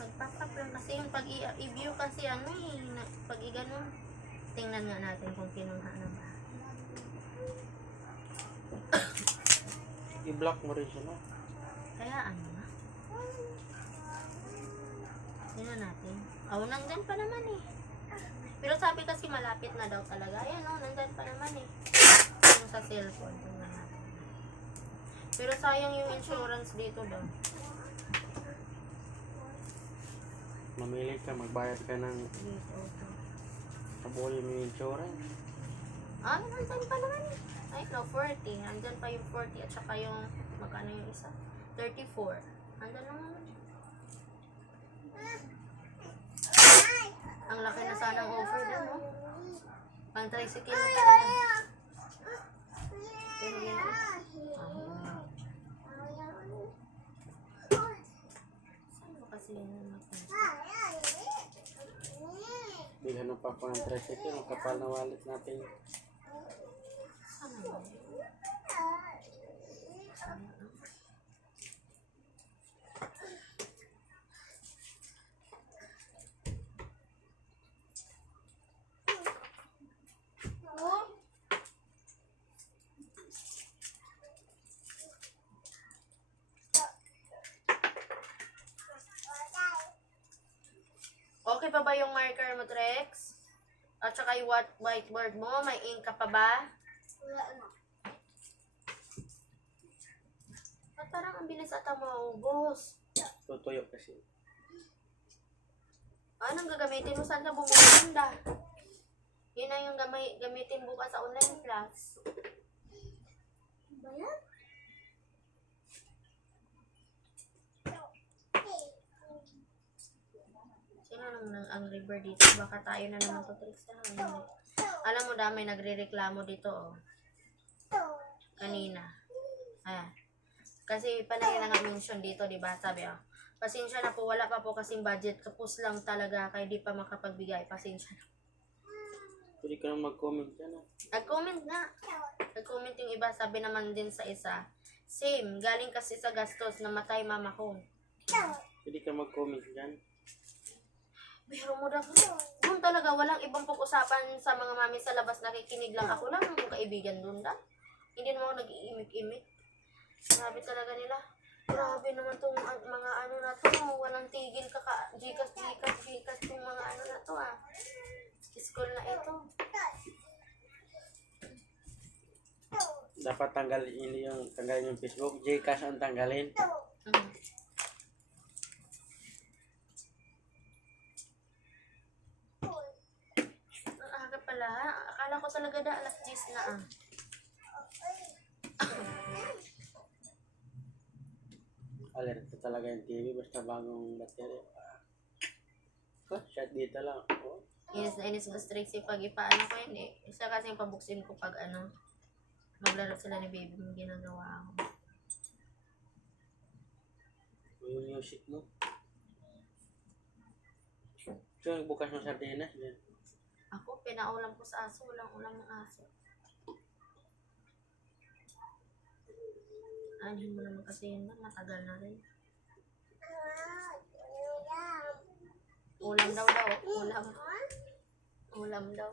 Magpapap lang kasi yung pag i-view kasi ano eh, pag i-ganon. Tingnan nga natin kung kinuha na ba. I-block mo rin siya, no? Kaya ano na. Tingnan natin. Oh, nandyan pa naman eh. Pero sabi kasi malapit na daw talaga. Ayan o, nandyan pa naman eh. Yung sa cellphone. Tingnan natin. Pero sayang yung insurance dito daw. Mamili ka, magbayad ka ng Dito. kabuli mo yung insurance. Ah, nandyan pa naman eh. Ay, no, 40. Nandyan pa yung 40 at saka yung, magkano yung isa? 34. Nandyan naman. Ang laki na sanang offer din, no? Pang tricycle na talaga. Pero yun, saan ba kasi yun natin? Bilhan pa po ng tricycle, ang kapal na wallet natin. Saan ba? Okay pa ba yung marker mo, Trex? At saka yung whiteboard mo, may ink ka pa ba? Wala na. At parang ang bilis ata maubos. Tutuyo kasi. Anong gagamitin mo? Saan ka bumubunda? Yun na yung gamitin bukas sa online class. Ba yan? Sino nang Angry Bird dito? Baka tayo na naman to, Trex. Alam mo, dami nagre-reklamo dito, oh. Kanina. Ayan. Kasi panay na nga mention dito, diba? Sabi, oh. Pasensya na po, wala pa po kasing budget. Kapos lang talaga, kaya di pa makapagbigay. Pasensya na. Pwede ka nang mag-comment dyan, ah. Nag-comment nga. Nag-comment yung iba, sabi naman din sa isa. Same, galing kasi sa gastos, namatay mama ko. Pwede ka mag-comment dyan. Pero mo daw, doon talaga, walang ibang pag-usapan sa mga mami sa labas. Nakikinig lang ako lang, yung kaibigan doon da. Hindi naman ako nag-iimik-imik. Sabi talaga nila, grabe naman tong mga ano na to, walang tigil Gcash yung mga ano na to ah. School na ito. Dapat tanggalin yung Facebook. Gcash ang tanggalin. Ang aga pala, akala ko talaga alas 10 na ah. Alerto talaga yung TV basta bagong battery. Shot dito lang. Oh. Inis na inis mas Trixie pag ipaano ko yun eh. Isa kasi yung pabuksin ko pag ano, maglaro sila ni baby mo, ginagawa ako. Yung music mo. So, bukas ng sardinas. Yan. Ako, pinaulam ko sa aso, walang ulam ng aso. Anin mo naman kasi yun, matagal na rin. Ulam daw. Ulam daw.